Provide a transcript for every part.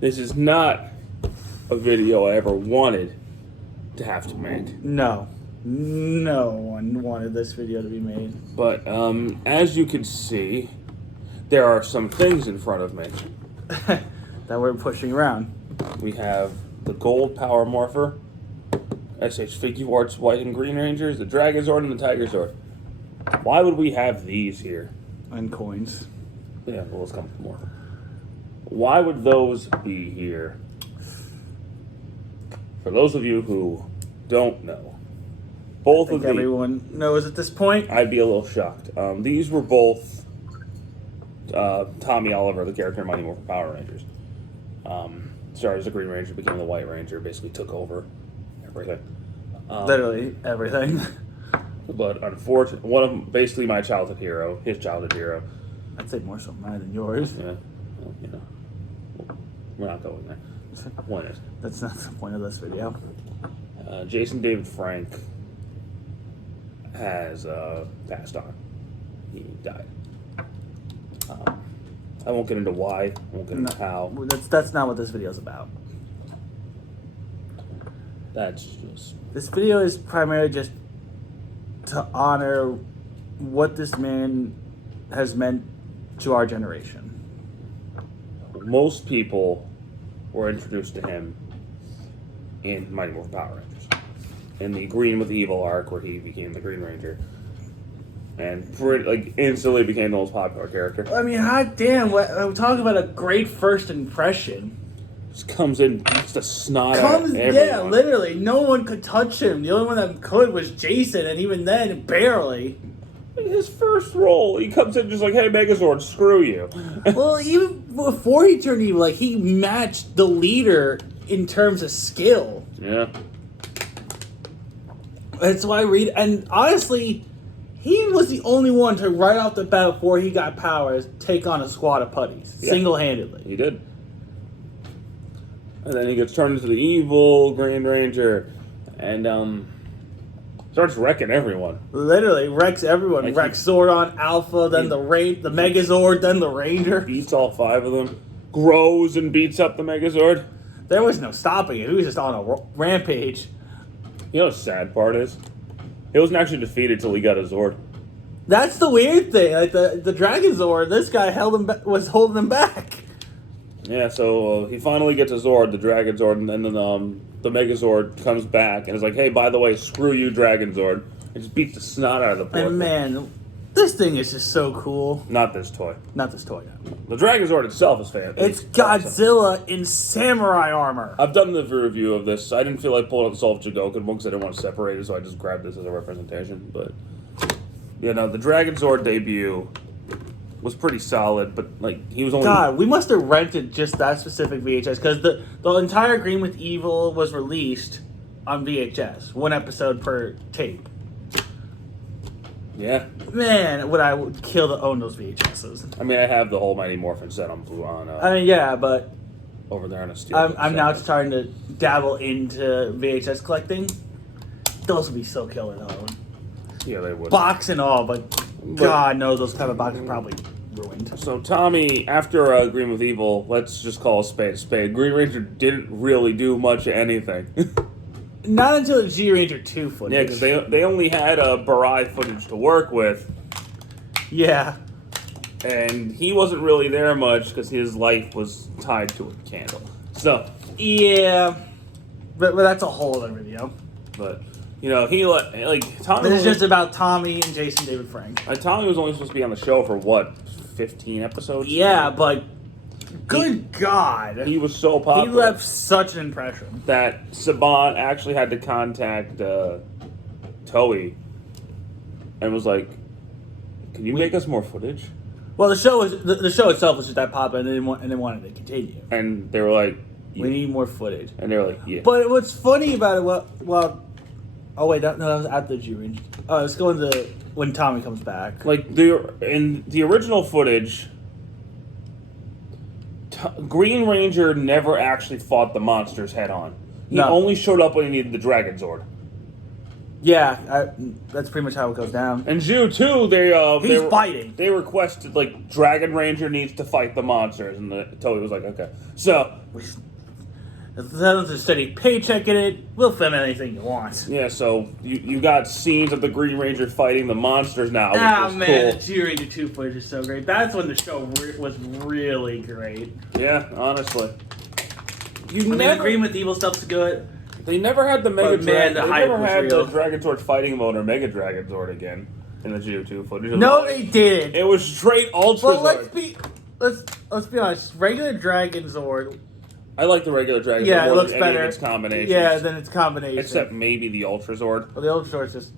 This is not a video I ever wanted to have to make. No. No one wanted this video to be made. But as you can see, there are some things in front of me. That we're pushing around. We have the Gold Power Morpher, SH Figure Arts White and Green Rangers, the Dragon Zord, and the Tiger Zord. Why would we have these here? And coins. Yeah, well, let's come with more. Why would those be here? For those of you who don't know, both of these... everyone knows at this point. I'd be a little shocked. These were both Tommy Oliver, the character in Mighty Morphin Power Rangers. Started as a Green Ranger, became the White Ranger, basically took over everything. Literally everything. But unfortunately, one of them, basically my childhood hero, his childhood hero. I'd say more so mine than yours. Yeah, well, you know, we're not going there. The point is, That's not the point of this video. Jason David Frank has passed on. He died. I won't get into why. I won't get into how. That's not what this video is about. That's just... This video is primarily just to honor what this man has meant to our generation. Most people were introduced to him in Mighty Morphin Power Rangers. In the Green with Evil arc, where he became the Green Ranger. And instantly became the most popular character. I mean, hot damn, I'm talking about a great first impression. Just comes in, beats the snot out of everyone. Yeah, literally. No one could touch him. The only one that could was Jason, and even then, barely. His first role, he comes in just like, hey, Megazord, screw you. Well, even before he turned evil, like, he matched the leader in terms of skill. Yeah. That's why I read, and honestly, he was the only one to, right off the bat, before he got powers, take on a squad of putties, single-handedly. He did. And then he gets turned into the evil Grand Ranger, and starts wrecking everyone. Literally, wrecks everyone. Like wrecks Zordon, Alpha, then the Megazord, then the Ranger. Beats all 5 of them. Grows and beats up the Megazord. There was no stopping it. He was just on a rampage. You know what the sad part is? He wasn't actually defeated till he got a Zord. That's the weird thing. Like the Dragon Zord, this guy was holding him back. Yeah, so he finally gets a Zord, the Dragon Zord, and then the Megazord comes back and is like, hey, by the way, screw you, Dragon Zord. It just beats the snot out of the poor And thing. man, this thing is just so cool. Not this toy. Not this toy, no. The Dragon Zord itself is fantastic. It's Godzilla in samurai armor. I've done the review of this. I didn't feel like pulling out the Soul of Jigoku one because I didn't want to separate it, so I just grabbed this as a representation. But, you know, the Dragon Zord debut was pretty solid, but, like, he was only... God, we must have rented just that specific VHS, because the entire Green with Evil was released on VHS. 1 episode per tape. Yeah. Man, would I kill to own those VHSs. I mean, I have the whole Mighty Morphin set on I mean, yeah, but... over there on a steel. I'm now starting to dabble into VHS collecting. Those would be so killer, though. Yeah, they would. Box and all, but God knows those kind of boxes are probably ruined. So Tommy, after Green with Evil, let's just call a spade a spade. Green Ranger didn't really do much of anything. Not until the G Ranger 2 footage. Yeah, because they only had Barai footage to work with. Yeah. And he wasn't really there much because his life was tied to a candle. So. Yeah. But that's a whole other video. But, you know, Tommy... This is just about Tommy and Jason David Frank. Tommy was only supposed to be on the show for, what, 15 episodes? Yeah, but... Good God. He was so popular. He left such an impression. That Saban actually had to contact Toei and was like, can you make us more footage? Well, the show itself was just that popular, and they wanted to continue. And they were like, yeah. We need more footage. And they were like, yeah. But what's funny about it, oh wait, that was at the G Ranger. Oh, it's going to when Tommy comes back. Like in the original footage, Green Ranger never actually fought the monsters head on. He only showed up when he needed the Dragon Zord. Yeah, that's pretty much how it goes down. And Zhu too. He's fighting. They requested like Dragon Ranger needs to fight the monsters, and Toei was like, okay. So There's a steady paycheck in it. We'll film anything you want. yeah, so you got scenes of the Green Ranger fighting the monsters now, which Ah is man, cool. the G Ranger 2 footage is so great. That's when the show was really great. Yeah, honestly. The Green with Evil stuff's good. They never had the Mega Dragon. the They hype never was had real. the Dragon Sword fighting mode or Mega Dragon Zord again in the G2 footage. No, they didn't. It was straight Ultra Well, Zord. let's be honest. Regular Dragon Zord. I like the regular Dragon Zord Yeah, it more looks than any better. of its combinations. Yeah, then it's combination. Except maybe the Ultra Zord. Well, the Ultra Sword's just.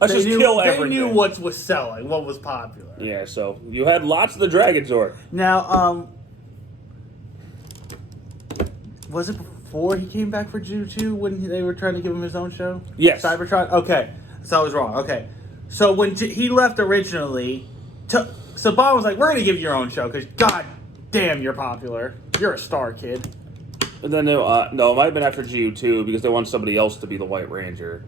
Let's just kill everything. They knew what was selling, what was popular. Yeah, so you had lots of the Dragon Zord. Now, was it before he came back for Ju-2 when they were trying to give him his own show? Yes. Cybertron? Okay. So I was wrong. Okay. So when he left originally, so Bob was like, we're going to give you your own show because, god damn, you're popular. You're a star, kid. But then, no, it might have been after G2 because they wanted somebody else to be the White Ranger.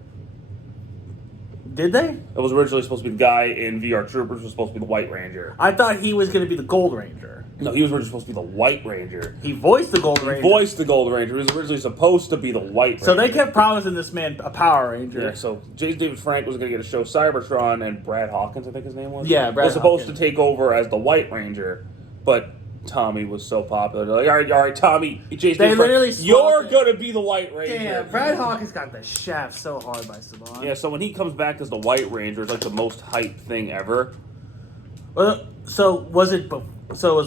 Did they? It was originally supposed to be the guy in VR Troopers was supposed to be the White Ranger. I thought he was going to be the Gold Ranger. No, he was originally supposed to be the White Ranger. He voiced the Gold Ranger. Voiced the Gold Ranger. He was originally supposed to be the White Ranger. So they kept promising this man a Power Ranger. Yeah, so J. David Frank was going to get a show Cybertron, and Brad Hawkins, I think his name was? Yeah, Brad was supposed Hawkins. to take over as the White Ranger, but Tommy was so popular. They're like, all right, Tommy, J. David literally Frank, you're swapped it. going to be the White Ranger. Damn, Brad Hawkins got the shaft so hard by Saban. Yeah, so when he comes back as the White Ranger, it's like the most hyped thing ever. So was it? So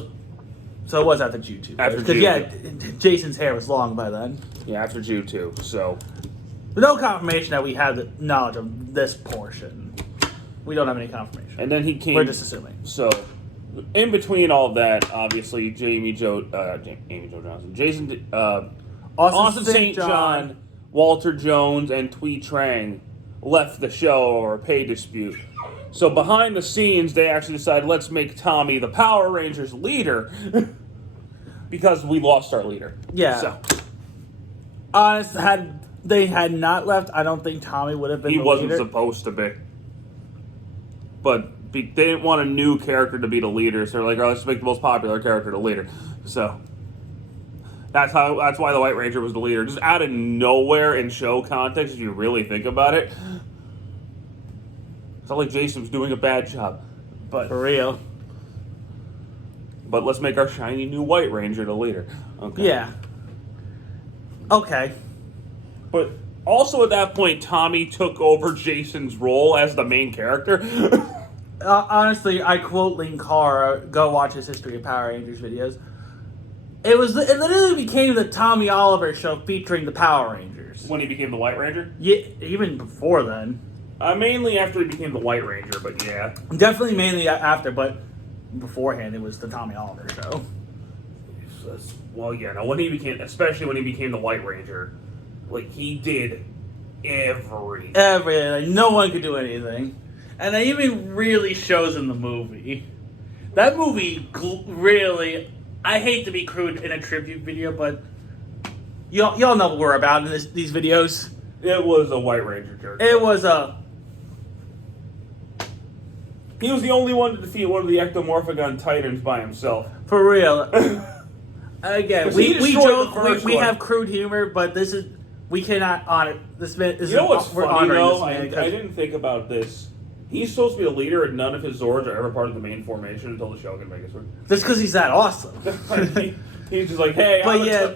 it was after Ju-2. After Because Ju-2. yeah, Jason's hair was long by then. Yeah, after Ju2, so... But no confirmation that we have the knowledge of this portion. We don't have any confirmation. And then he came... We're just assuming. So, in between all of that, obviously, Amy Jo Johnson, Jason, Austin St. John, Walter Jones, and Twee Trang left the show over a pay dispute. So behind the scenes, they actually decided, let's make Tommy the Power Rangers leader because we lost our leader. Yeah. So, Honest, had they had not left, I don't think Tommy would have been he the wasn't leader. supposed to be. But they didn't want a new character to be the leader, so they're like, oh, let's make the most popular character the leader. So that's why the White Ranger was the leader. Just out of nowhere in show context, if you really think about it. It's not like Jason's doing a bad job. But For real. let's make our shiny new White Ranger the leader. Okay. Yeah. Okay. But also at that point, Tommy took over Jason's role as the main character. Honestly, I quote Link Carr, go watch his History of Power Rangers videos. It literally became the Tommy Oliver show featuring the Power Rangers. When he became the White Ranger? Yeah, even before then. Mainly after he became the White Ranger, but yeah. Definitely mainly after, but beforehand it was the Tommy Oliver show. Well, yeah, no, especially when he became the White Ranger, like, he did everything. Everything. Like, no one could do anything. And that even really shows in the movie. That movie really... I hate to be crude in a tribute video, but y'all know what we're about in these videos. It was a White Ranger character. It was a... He was the only one to defeat one of the Ectomorphagon Titans by himself. For real. Again, we destroyed joke, the first we one. have crude humor, but this is... We cannot honor... This is... You know what's we're funny, honoring though? this man. I didn't think about this. He's supposed to be the leader, and none of his Zords are ever part of the main formation until the Shogun Megazord. Just because he's that awesome. He's just like, hey, But yeah.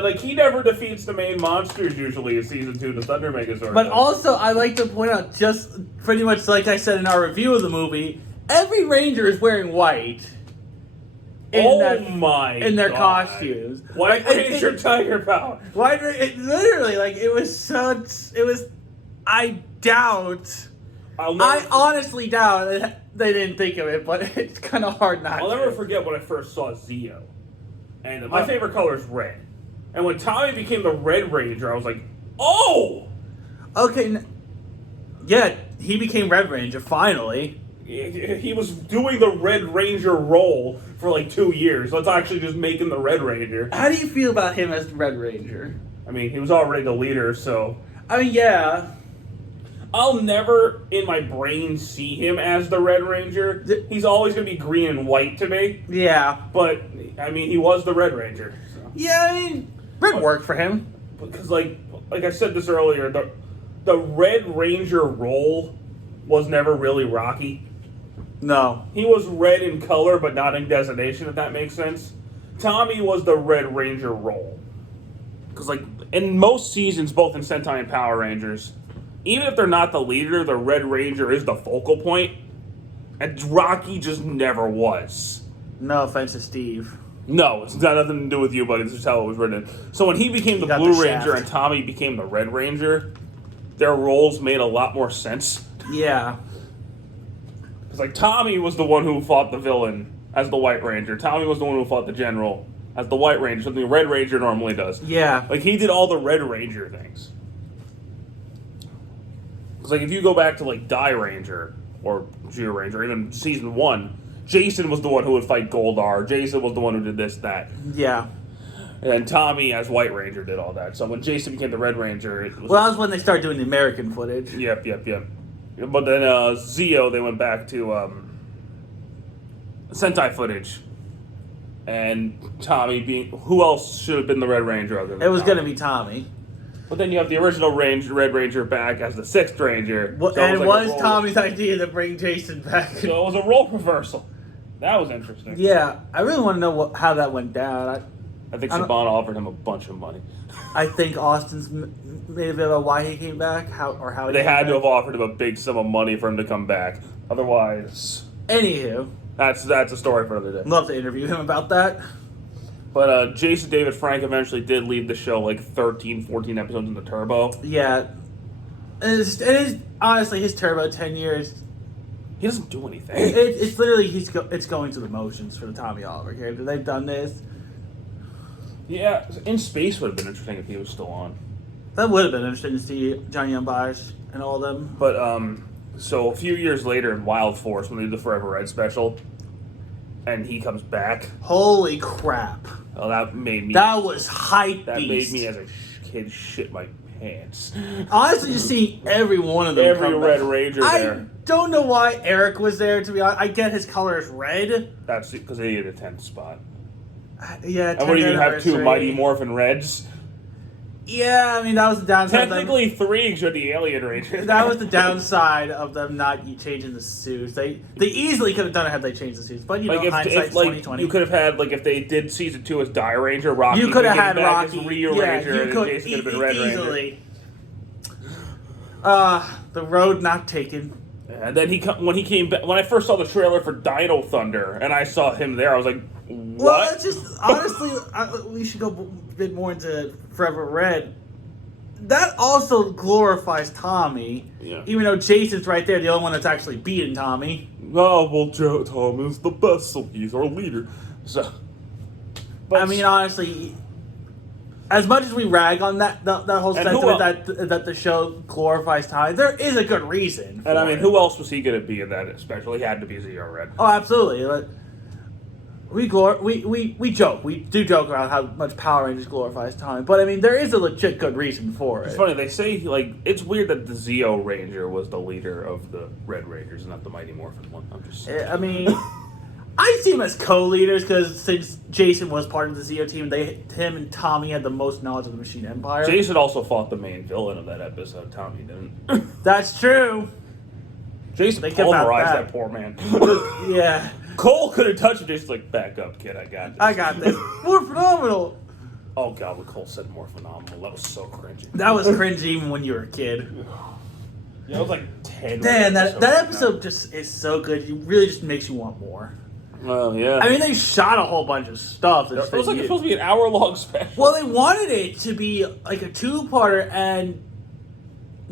like, he never defeats the main monsters usually in Season 2, the Thunder Megazord. But also, I like to point out, just pretty much like I said in our review of the movie, every Ranger is wearing white. In their costumes. White Ranger Tiger Power. White Ranger, literally, like, it was, I doubt, I honestly doubt that they didn't think of it, but it's kind of hard not I'll to. never forget when I first saw Zeo. And my favorite color is red. And when Tommy became the Red Ranger, I was like, oh! Okay, yeah, he became Red Ranger, finally. He was doing the Red Ranger role for like 2 years. Let's actually just make him the Red Ranger. How do you feel about him as the Red Ranger? I mean, he was already the leader, so... I mean, yeah. I'll never in my brain see him as the Red Ranger. He's always going to be green and white to me. Yeah. But, I mean, he was the Red Ranger. So. Yeah, I mean, red worked for him. Because, like I said this earlier, the Red Ranger role was never really Rocky. No. He was red in color, but not in designation, if that makes sense. Tommy was the Red Ranger role. Because, like, in most seasons, both in Sentai and Power Rangers, even if they're not the leader, the Red Ranger is the focal point. And Rocky just never was. No offense to Steve. No, it's got nothing to do with you, buddy. This is how it was written. So when he became the Blue Ranger and Tommy became the Red Ranger, their roles made a lot more sense. Yeah. Because, like, Tommy was the one who fought the villain as the White Ranger. Tommy was the one who fought the General as the White Ranger, something the Red Ranger normally does. Yeah. Like, he did all the Red Ranger things. Because, like, if you go back to, like, Die Ranger or Geo Ranger, even Season 1, Jason was the one who would fight Goldar. Jason was the one who did this, that. Yeah. And then Tommy, as White Ranger, did all that. So when Jason became the Red Ranger... it was... Well, that was when they started doing the American footage. Yep. But then Zeo, they went back to Sentai footage. And Tommy being... Who else should have been the Red Ranger other than It was Tommy? going to be Tommy. But then you have the original Red Ranger back as the 6th Ranger. Well, so and it was like Tommy's idea to bring Jason back. So it was a role reversal. That was interesting. Yeah, I really want to know how that went down. I think Saban offered him a bunch of money. I think Austin's made a bit about why he came back, how he They came had back. to have offered him a big sum of money for him to come back. Otherwise, Anywho, that's a story for another day. love to interview him about that. But Jason David Frank eventually did leave the show like 13, 14 episodes in the Turbo. Yeah, it is honestly his Turbo 10 years. He doesn't do anything. It's literally it's going through the motions for the Tommy Oliver character. They've done this. Yeah, In Space would have been interesting if he was still on. That would have been interesting to see Johnny Young Byers and all of them. But so a few years later in Wild Force, when they did the Forever Red special, and he comes back. Holy crap! Oh, that made me. That was hype. That beast. made me as a kid shit my pants. Honestly, just seeing every one of them. Every come Red back. Ranger I there. don't know why Eric was there. To be honest, I get his color is red. That's because they needed a 10th spot. Yeah, And what do you have 2 anniversary. Mighty Morphin Reds? Yeah, I mean that was the downside. Technically 3 because you're the Alien Ranger. That was the downside of them not changing the suits. They easily could have done it had they changed the suits, but you know, hindsight's 2020. You could have had if they did season 2 as Die Ranger, Rocky. You could have had back as Rocky. Rio Yeah, Ranger, you and could Jason could have been Red easily. Ranger. The road not taken. And then when he came back, when I first saw the trailer for Dino Thunder, and I saw him there, I was like, "What?" Well, it's just honestly, we should go a bit more into Forever Red. That also glorifies Tommy, even though Jason's right there, the only one that's actually beaten Tommy. Oh well, Tom is the best, so he's our leader. So, but I mean, honestly, as much as we rag on that whole sentiment that the show glorifies Tommy, there is a good reason. And I mean, who else was he going to be in that? Especially, he had to be Zeo Red. Oh, absolutely. But we joke. We do joke around how much Power Rangers glorifies Tommy, but I mean, there is a legit good reason for it. It's funny, they say, it's weird that the Zeo Ranger was the leader of the Red Rangers and not the Mighty Morphin one. I'm just saying. I mean, I see them as co-leaders because since Jason was part of the Zeo team, him and Tommy had the most knowledge of the Machine Empire. Jason also fought the main villain of that episode. Tommy didn't. That's true. Jason pulverized that poor man. Yeah. Cole could have touched it. Jason's like, back up, kid. I got this. I got this. More phenomenal. Oh, God, when Cole said more phenomenal, that was so cringy. That was cringy even when you were a kid. Yeah, it was like 10. Man, that episode just is so good. It really just makes you want more. Oh, yeah. I mean, they shot a whole bunch of stuff. It was like it's supposed to be an hour-long special. Well, they wanted it to be like a 2-parter, and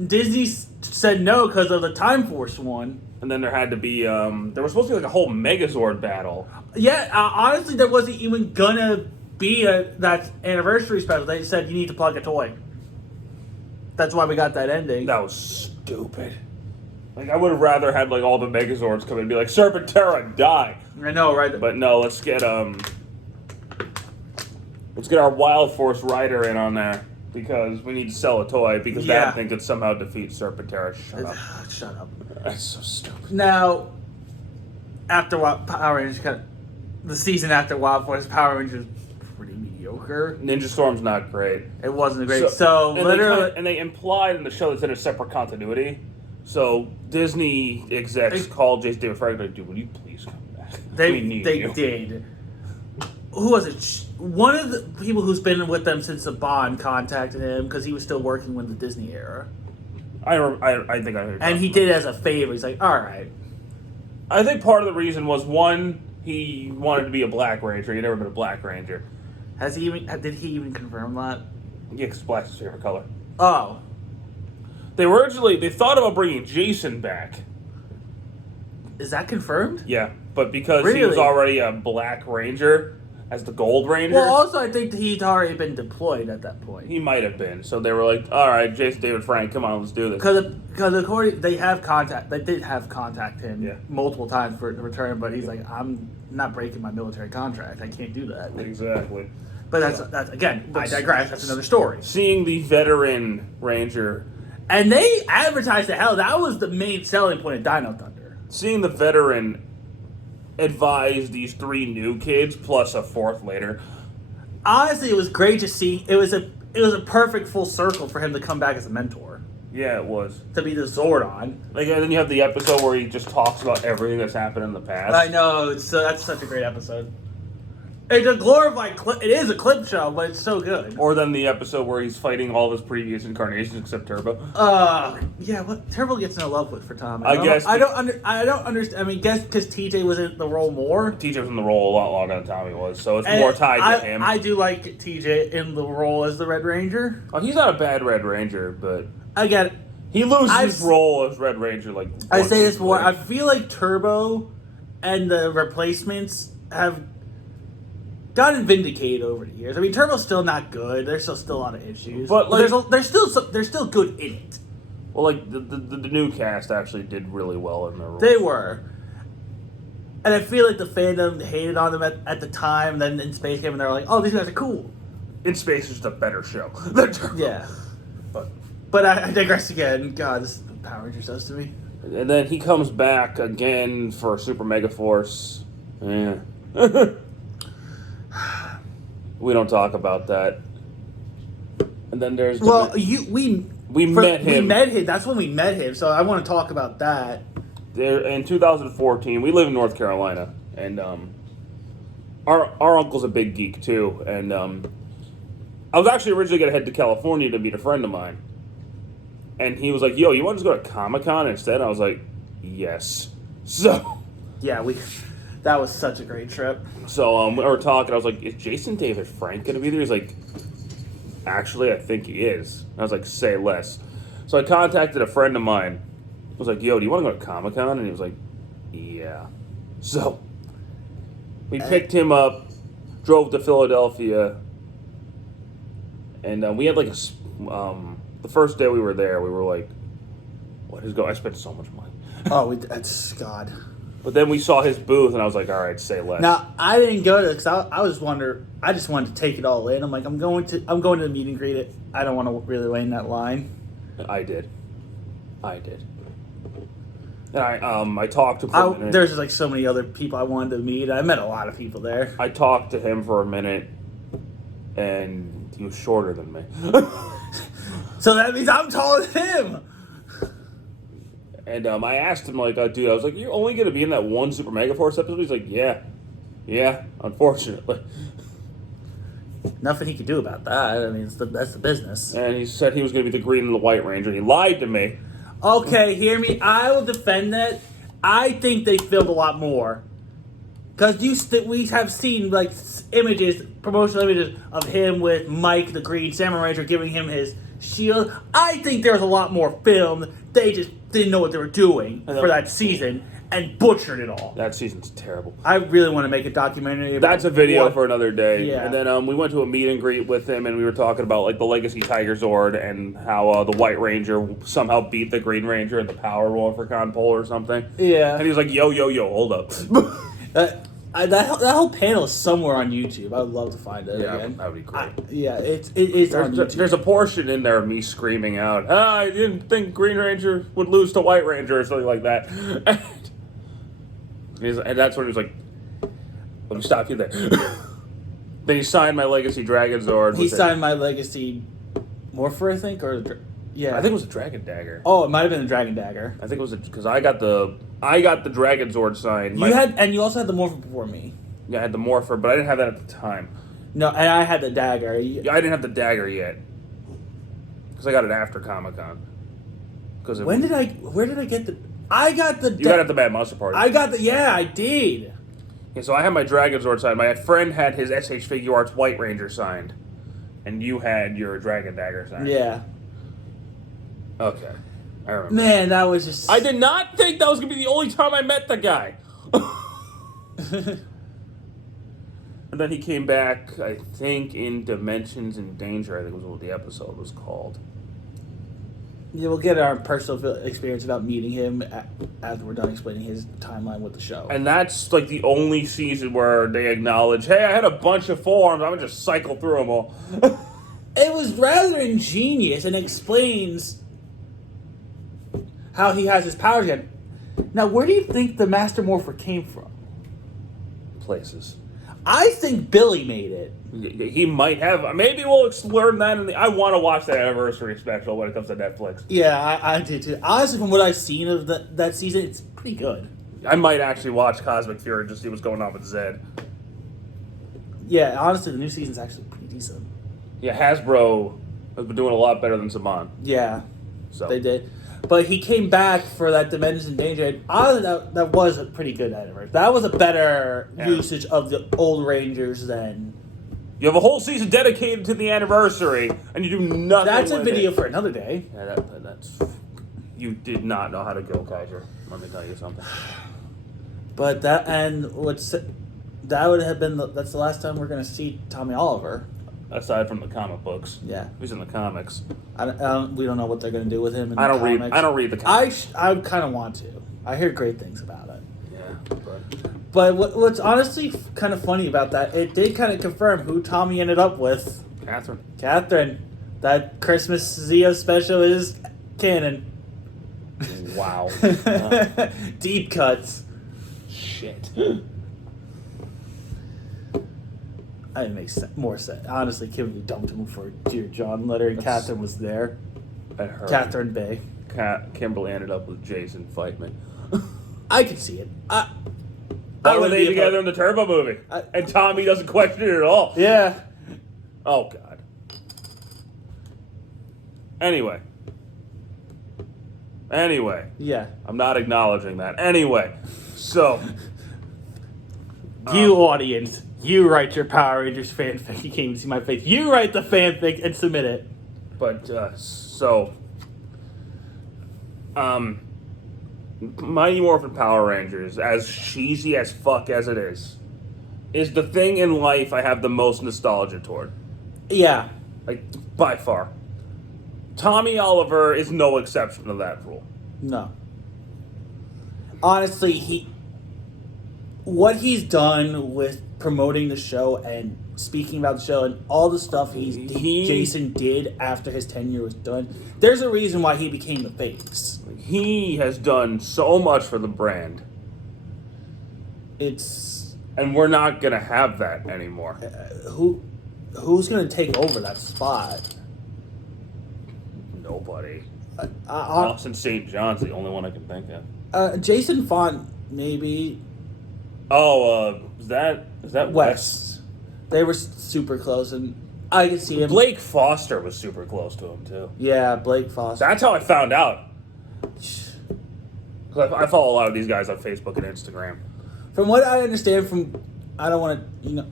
Disney said no because of the Time Force one. And then there had to be, there was supposed to be like a whole Megazord battle. Yeah, honestly, there wasn't even gonna be that anniversary special. They said you need to plug a toy. That's why we got that ending. That was stupid. Like, I would have rather had all the Megazords come in and be like, Serpentera, die. I know, right? But no, let's get our Wild Force rider in on there. because we need to sell a toy because Yeah. that thing could somehow defeat Serpentera. Shut up. Shut up. That's so stupid. Now, after Power Rangers the season after Wild Force, Power Rangers pretty mediocre. Ninja Storm's not great. It wasn't great. So and literally, they implied in the show that's in a separate continuity. So Disney execs called Jason David Frank like, dude, will you please come back? they We need they you. did. Who was it? One of the people who's been with them since the Bond contacted him because he was still working with the Disney era, I think I heard. and he did it as a favor. He's like, all right. I think part of the reason was one, he wanted to be a Black Ranger. He'd never been a Black Ranger. Did he even confirm that? Yeah, because black's his favorite color. Oh, They thought about bringing Jason back. is that confirmed? Yeah, but because he Really? was already a Black Ranger as the Gold Ranger, Well, also I think he'd already been deployed at that point. he might have been. So they were like, "All right, Jason David Frank, come on, let's do this." Because according they did have contact him Yeah. multiple times for the return, but he's like, I'm not breaking my military contract. I can't do that. Exactly. But that's again, I digress. That's another story. Seeing the veteran Ranger, And they advertised the hell. That was the main selling point of Dino Thunder. seeing the veteran advise these 3 new kids plus a 4th later. Honestly, it was great to see. It was a perfect full circle for him to come back as a mentor, Yeah, it was. to be the Zordon. Like, and then you have the episode where he just talks about everything that's happened in the past. I know. That's such a great episode. It's a glorified clip. It is a clip show, but it's so good. Or then the episode where he's fighting all of his previous incarnations except Turbo. Yeah. What Turbo gets no love with for Tom. I guess I don't understand. I mean, guess because TJ was in the role more. TJ was in the role a lot longer than Tommy was, so it's And more tied to him. I do like TJ in the role as the Red Ranger. Oh, he's not a bad Red Ranger, but Again, he loses I've- his role as Red Ranger. Like I once say this he's more. late. I feel like Turbo and the replacements have gotten vindicated over the years. I mean, Turbo's still not good. There's still a lot of issues, But, like- they're still good in it. Well, like the new cast actually did really well in their roles. They were. And I feel like the fandom hated on them at the time. Then in Space Camp, and they're like, "Oh, these guys are cool." In Space is just a better show than Turbo. Yeah. But But I digress again. God, this is what Power Rangers does to me. and then he comes back again for Super Mega Force. Yeah. We don't talk about that. And then there's Well, we met him. We met him. That's when we met him. So I want to talk about that. There in 2014. We live in North Carolina, and our uncle's a big geek too. And I was actually originally gonna head to California to meet a friend of mine, and he was like, "Yo, you want to just go to Comic-Con instead?" I was like, "Yes." So Yeah, that was such a great trip. we were talking. I was like, "Is Jason David Frank gonna be there?" He's like, "Actually, I think he is." I was like, "Say less." So I contacted a friend of mine. I was like, "Yo, do you want to go to Comic-Con?" And he was like, "Yeah." So we picked him up, drove to Philadelphia, and we had like the first day we were there, we were like, "What is going?" I spent so much money. Oh, that's God. But then we saw his booth, and I was like, "All right, say less." Now I didn't go to because I was wonder. I just wanted to take it all in. I'm like, I'm going to the meet and greet. It. I don't want to really wait in that line. I did. And I talked to him for a minute. There's just like so many other people I wanted to meet. I met a lot of people there. I talked to him for a minute, and he was shorter than me. So that means I'm taller than him. And I asked him, like, dude, I was like, "You're only going to be in that one Super Mega Force episode?" He's like, yeah, unfortunately. Nothing he could do about that. I mean, that's the business. And he said he was going to be the Green and the White Ranger. He lied to me. Okay, hear me. I will defend that. I think they filmed a lot more. Because we have seen, like, promotional images of him with Mike, the Green Samurai Ranger, giving him his shield. I think there was a lot more filmed. They just didn't know what they were doing for that season and butchered it all. That season's terrible. I really want to make a documentary about That's a video for another day. Yeah. And then we went to a meet and greet with him, and we were talking about like the Legacy Tiger Zord and how the White Ranger somehow beat the Green Ranger at the Power Roll for Con Pole or something. Yeah. And he was like, yo, hold up. That whole panel is somewhere on YouTube. I would love to find it again. That would be great. It's on YouTube. There's a portion in there of me screaming out, I didn't think Green Ranger would lose to White Ranger or something like that. And that's when he was like, let me stop you there. Then he signed my Legacy Dragon Zord. He signed my Legacy Morpher, I think, yeah. I think it was a Dragon Dagger. Oh, it might have been a Dragon Dagger. I think it was because I got the Dragon Zord signed. You also had the Morpher before me. Yeah, I had the Morpher, but I didn't have that at the time. No, and I had the Dagger. Yeah, I didn't have the Dagger yet because I got it after Comic-Con. Where did I get the? I got the. You got it at the Bad Monster Party. Yeah, I did. Yeah, so I had my Dragon Zord signed. My friend had his SH Figure Arts White Ranger signed, and you had your Dragon Dagger signed. Yeah. Okay, I remember. Man, that was just. I did not think that was gonna be the only time I met the guy. And then he came back, I think, in Dimensions in Danger. I think was what the episode was called. Yeah, we'll get our personal experience about meeting him after we're done explaining his timeline with the show. And that's like the only season where they acknowledge, hey, I had a bunch of forms. I'm going to just cycle through them all. It was rather ingenious and explains how he has his powers again. Now, where do you think the Master Morpher came from? Places. I think Billy made it. He might have. Maybe we'll learn that. I want to watch that anniversary special when it comes to Netflix. Yeah, I did too. Honestly, from what I've seen of that season, it's pretty good. I might actually watch Cosmic Fury just to see what's going on with Zed. Yeah, honestly, the new season's actually pretty decent. Yeah, Hasbro has been doing a lot better than Saban. Yeah, so they did. But he came back for that Dimensions in Danger. Honestly, that was a pretty good anniversary. That was a better usage of the old Rangers than... You have a whole season dedicated to the anniversary, and you do nothing. That's a video for another day. Yeah, that's. You did not know how to go, Kaiser. Let me tell you something. But that would have been that's the last time we're going to see Tommy Oliver. Aside from the comic books. Yeah, he's in the comics. We don't know what they're going to do with him. I don't read the comics. I kind of want to. I hear great things about it. Yeah, but what's honestly kind of funny about that, it did kind of confirm who Tommy ended up with. Catherine. That Christmas Zia special is canon. Wow. Deep cuts. Shit. I didn't make more sense. Honestly, Kimberly dumped him for a Dear John letter, and Catherine was there. I heard. Catherine Bay. Kimberly ended up with Jason Feitman. I could see it. Why were they together in the Turbo movie? And Tommy doesn't question it at all. Yeah. Oh, God. Anyway. Yeah. I'm not acknowledging that. Anyway. So. You audience. You write your Power Rangers fanfic. You can't even see my face. You write the fanfic and submit it. But, Mighty Morphin Power Rangers, as cheesy as fuck as it is the thing in life I have the most nostalgia toward. Yeah. Like, by far. Tommy Oliver is no exception to that rule. No. Honestly, what he's done with promoting the show and speaking about the show and all the stuff Jason did after his tenure was done, there's a reason why he became the face. He has done so much for the brand. And we're not going to have that anymore. Who's going to take over that spot? Nobody. Austin St. John's the only one I can think of. Jason Font, maybe. Oh, is that West? They were super close, and I could see him. Blake Foster was super close to him, too. Yeah, Blake Foster. That's how I found out. Because I follow a lot of these guys on Facebook and Instagram. From what I understand I don't want to,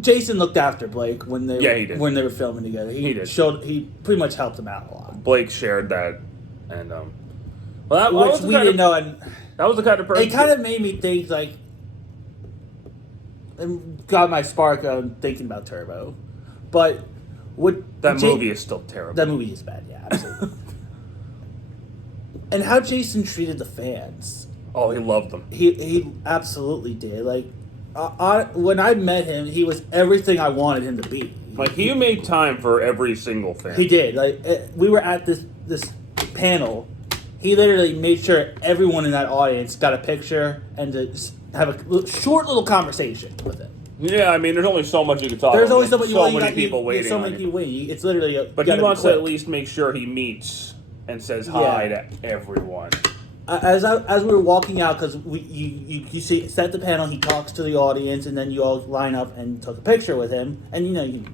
Jason looked after Blake when they when they were filming together. He did. He pretty much helped him out a lot. Blake shared that, and which we didn't know. And that was the kind of person. It kind of made me think and got my spark on thinking about Turbo, but movie is still terrible. That movie is bad, yeah, absolutely. And how Jason treated the fans. Oh, he loved them. He absolutely did. Like, when I met him, he was everything I wanted him to be. Like, he made time for every single fan. He did. Like, we were at this panel. He literally made sure everyone in that audience got a picture and to have a short little conversation with him. Yeah, I mean, there's only so much you can talk There's about. always so many people waiting. So many people waiting. It's literally. But he wants to at least make sure he meets and says hi to everyone. As we were walking out, because you see set the panel, he talks to the audience, and then you all line up and took a picture with him, and you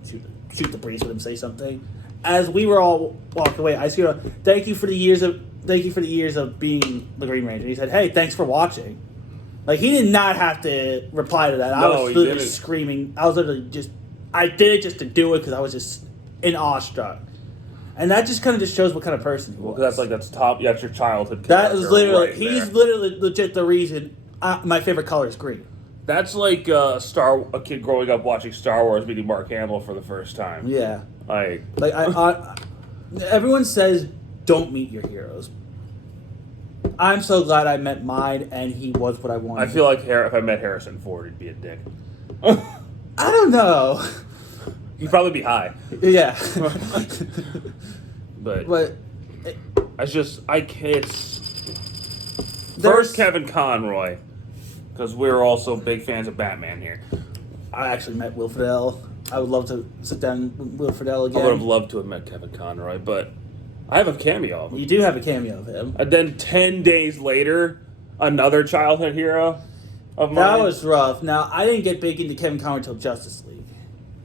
shoot the breeze with him, say something. As we were all walking away, I said, thank you for the years of being the Green Ranger. He said, hey, thanks for watching. Like, he did not have to reply to that. I was literally screaming. I did it just to do it because I was just awestruck. And that just kind of just shows what kind of person he was. That's your childhood character. That is literally, right he's there. literally legit the reason my favorite color is green. That's like a kid growing up watching Star Wars meeting Mark Hamill for the first time. Yeah. I everyone says don't meet your heroes. I'm so glad I met mine, and he was what I wanted. I feel like if I met Harrison Ford, he'd be a dick. I don't know. He'd probably be high. Yeah. but first Kevin Conroy, because we're also big fans of Batman here. I actually met Will Friedle. I would love to sit down with Will Friedle again. I would have loved to have met Kevin Conroy, but I have a cameo of him. You do have a cameo of him. And then 10 days later, another childhood hero of mine. That was rough. Now, I didn't get big into Kevin Conroy until Justice League.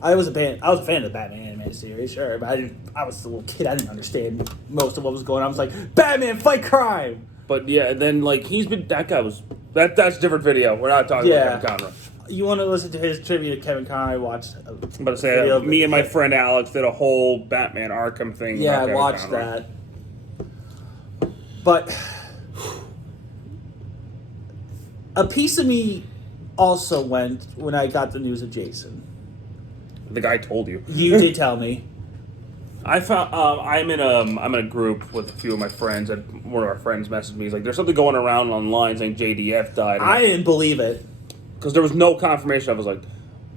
I was a fan of the Batman animated series, sure, but I was a little kid. I didn't understand most of what was going on. I was like, Batman, fight crime! But yeah, then like that's a different video. We're not talking about Kevin Conroy. You want to listen to his tribute to Kevin Conroy? Watch. I'm about to say, me and my friend Alex did a whole Batman Arkham thing. Yeah, I watched that. But a piece of me also went when I got the news of Jason. The guy told you. You did tell me. I found I'm in a group with a few of my friends, and one of our friends messaged me. He's like, "There's something going around online saying JDF died." I didn't believe it because there was no confirmation. I was like,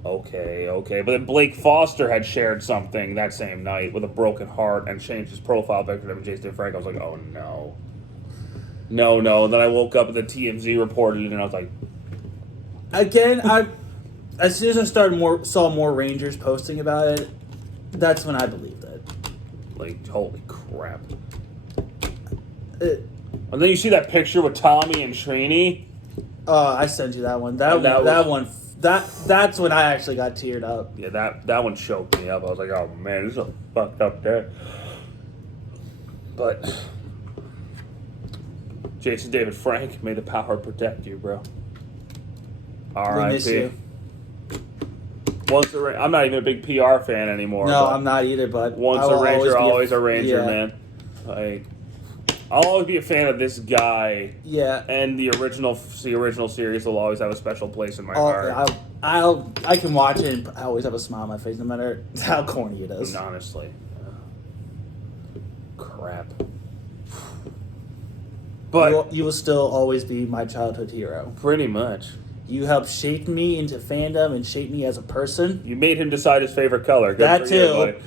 "Okay." But then Blake Foster had shared something that same night with a broken heart and changed his profile picture to Jason Frank. I was like, "Oh no." And then I woke up and the TMZ reported it, and I was like, again, as soon as I saw more Rangers posting about it, that's when I believed it. Like, holy crap. And then you see that picture with Tommy and Srini. I sent you that one. That's when I actually got teared up. Yeah, that one choked me up. I was like, oh man, this is a fucked up day. But Jason David Frank, may the power protect you, bro. R.I.P. We miss you. I'm not even a big PR fan anymore. No, I'm not either, but once a Ranger, always a Ranger, man. Like, I'll always be a fan of this guy. Yeah. And the original series will always have a special place in my heart. I can watch it and I always have a smile on my face, no matter how corny it is. Honestly. Crap. But you will still always be my childhood hero. Pretty much. You helped shape me into fandom and shape me as a person. You made him decide his favorite color. Good that for too. You, buddy.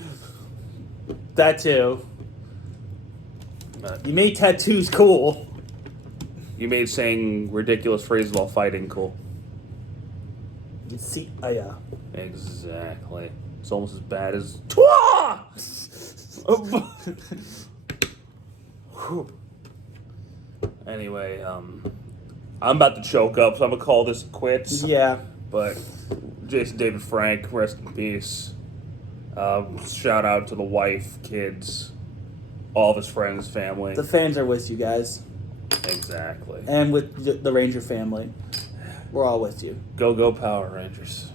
That too. You made tattoos cool. You made saying ridiculous phrases while fighting cool. You see, oh yeah. Exactly. It's almost as bad as Twa! Anyway, I'm about to choke up, so I'm gonna call this quits. Yeah. But Jason David Frank, rest in peace. Shout out to the wife, kids, all of his friends, family. The fans are with you guys. Exactly. And with the Ranger family. We're all with you. Go Power Rangers.